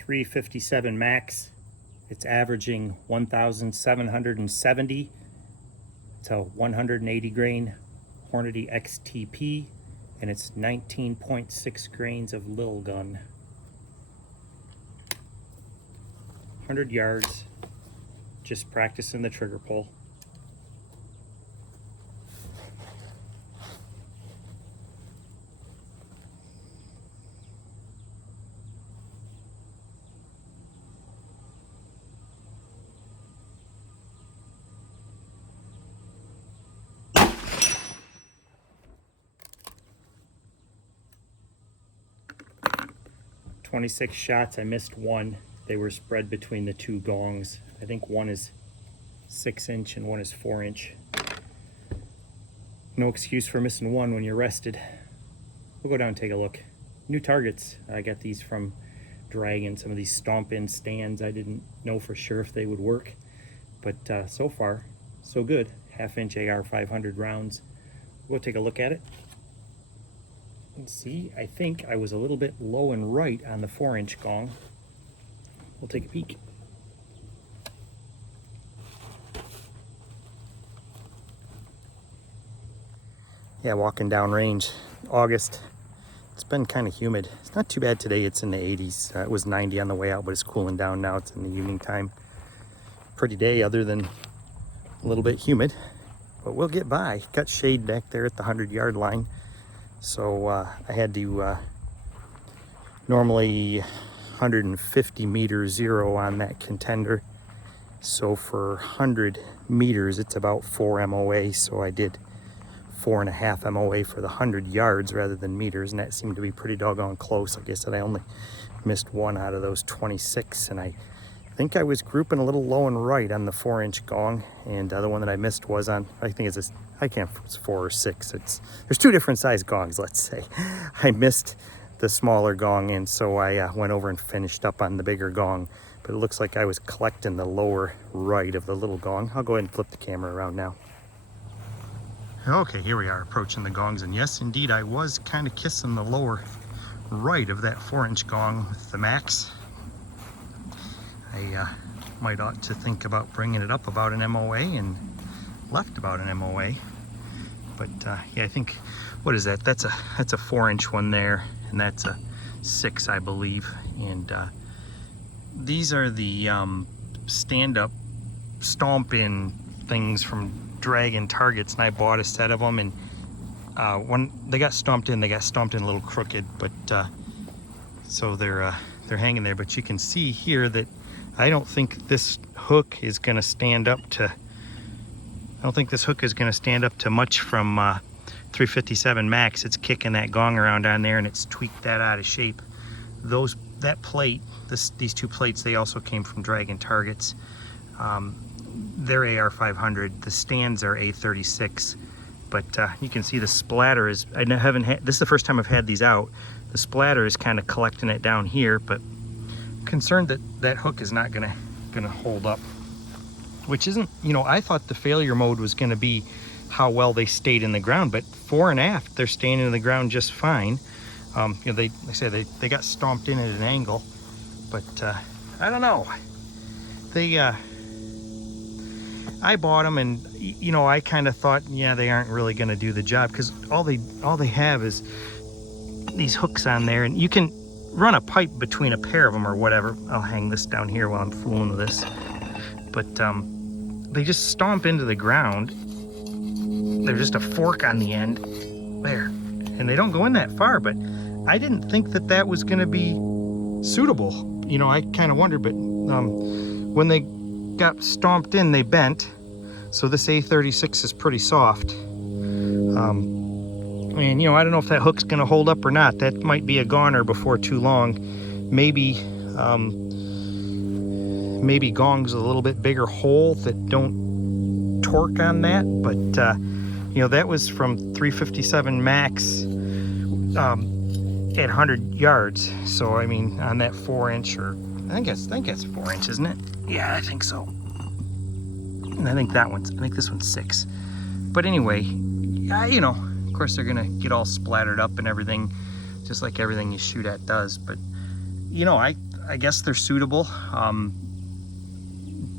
357 max. It's averaging 1,770. It's a 180 grain Hornady XTP, and it's 19.6 grains of Lil gun. 100 yards, just practicing the trigger pull. "26 shots, I missed one. They were spread between the two gongs. I think one is 6-inch and one is 4-inch. No excuse for missing one when you're rested." We'll go down and take a look. New targets. I got these from Dragon, some of these Stomp-In stands. I didn't know for sure if they would work, but so far, so good. 1/2-inch AR500 rounds. We'll take a look at it. Let's see, I think I was a little bit low and right on the 4-inch gong. We'll take a peek. Yeah, walking down range, August. It's been kind of humid. It's not too bad today. It's in the 80s. It was 90 on the way out, but it's cooling down now. It's in the evening time. Pretty day other than a little bit humid, but we'll get by. Got shade back there at the 100-yard line. So I had to normally 150 meter zero on that Contender. So for 100 meters, it's about 4 MOA. So I did 4.5 MOA for the 100 yards rather than meters, and that seemed to be pretty doggone close. Like I said, I only missed one out of those 26, and I think I was grouping a little low and right on the 4-inch gong, and the other one that I missed was on, I think it's it's 4 or 6. There's two different size gongs, let's say. I missed the smaller gong, and so I went over and finished up on the bigger gong, but it looks like I was collecting the lower right of the little gong. I'll go ahead and flip the camera around now. Okay, here we are approaching the gongs, and yes, indeed, I was kind of kissing the lower right of that 4-inch gong with the max. I might ought to think about bringing it up about an MOA, and left about an MOA. But yeah, I think, what is that? That's a 4-inch one there, and that's a 6, I believe. And these are the stand-up Stomp-In things from Dragon targets, and I bought a set of them, and when they got stomped in a little crooked, but so they're hanging there. But you can see here that I don't think this hook is going to stand up to much from 357 max. It's kicking that gong around on there, and it's tweaked that out of shape. That plate, these two plates, they also came from Dragon targets. They're AR500. The stands are A36, but you can see the splatter is, this is the first time I've had these out. The splatter is kind of collecting it down here, but I'm concerned that that hook is not gonna hold up, which isn't, I thought the failure mode was gonna be how well they stayed in the ground, but fore and aft, they're staying in the ground just fine. They got stomped in at an angle, but I don't know. I bought them, and I kind of thought, yeah, they aren't really going to do the job, because all they have is these hooks on there, and you can run a pipe between a pair of them or whatever. I'll hang this down here while I'm fooling with this. But they just stomp into the ground. They're just a fork on the end there, and they don't go in that far. But I didn't think that was going to be suitable. I kind of wondered, but when they got stomped in, they bent. So this A36 is pretty soft. And I don't know if that hook's gonna hold up or not. That might be a goner before too long. Maybe gongs with a little bit bigger hole that don't torque on that. But that was from 357 max at 100 yards. So I mean, on that 4-inch, or I think it's 4-inch, isn't it? Yeah, I think so. And I think this one's 6. But anyway, of course they're gonna get all splattered up and everything, just like everything you shoot at does. But I I guess they're suitable.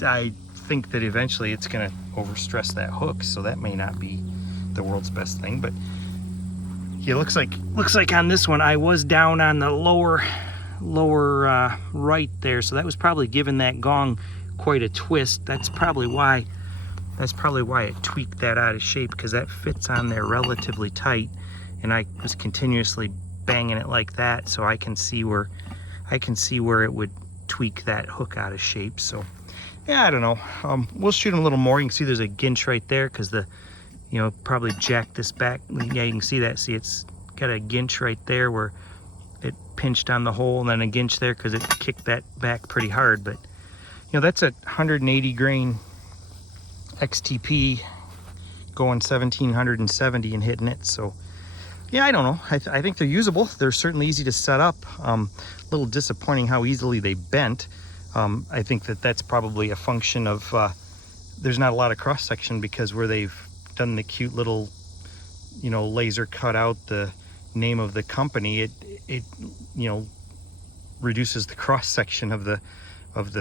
I think that eventually it's going to overstress that hook, so that may not be the world's best thing. But yeah, looks like on this one I was down on the lower right there, so that was probably giving that gong quite a twist. That's probably why it tweaked that out of shape, because that fits on there relatively tight, and I was continuously banging it like that, so I can see where it would tweak that hook out of shape. So yeah, I don't know. We'll shoot them a little more. You can see there's a ginch right there, because probably jack this back. Yeah, you can see that. See, it's got a ginch right there where it pinched on the hole, and then a ginch there because it kicked that back pretty hard. But that's a 180 grain XTP going 1770 and hitting it. So yeah, I don't know. I think they're usable. They're certainly easy to set up. A little disappointing how easily they bent. I think that's probably a function of there's not a lot of cross section, because where they've done the cute little laser cut out the name of the company, it reduces the cross section of the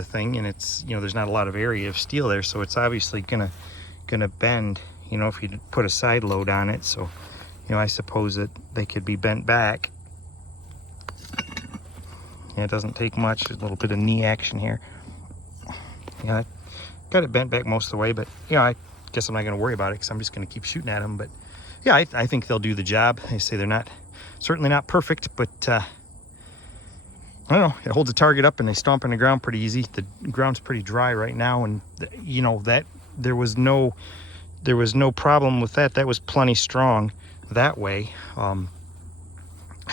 thing, and it's there's not a lot of area of steel there, so it's obviously gonna bend if you put a side load on it. So I suppose that they could be bent back. Yeah, it doesn't take much. A little bit of knee action here. Yeah, I got it bent back most of the way, but I guess I'm not going to worry about it, because I'm just going to keep shooting at them. But yeah, I think they'll do the job. They say they're certainly not perfect, but I don't know. It holds the target up, and they stomp on the ground pretty easy. The ground's pretty dry right now, and that there was no problem with that. That was plenty strong that way.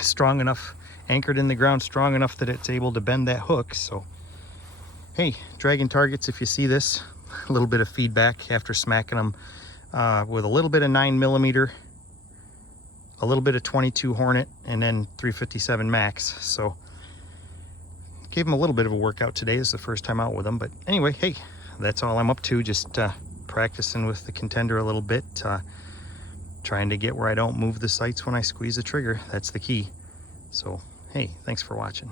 Strong enough, anchored in the ground, strong enough that it's able to bend that hook. So hey, dragging targets, if you see this, a little bit of feedback after smacking them with a little bit of 9mm, a little bit of 22 Hornet, and then 357 Max. So gave them a little bit of a workout today. This is the first time out with them. But anyway, hey, that's all I'm up to. Just practicing with the Contender a little bit, trying to get where I don't move the sights when I squeeze the trigger. That's the key. So hey, thanks for watching.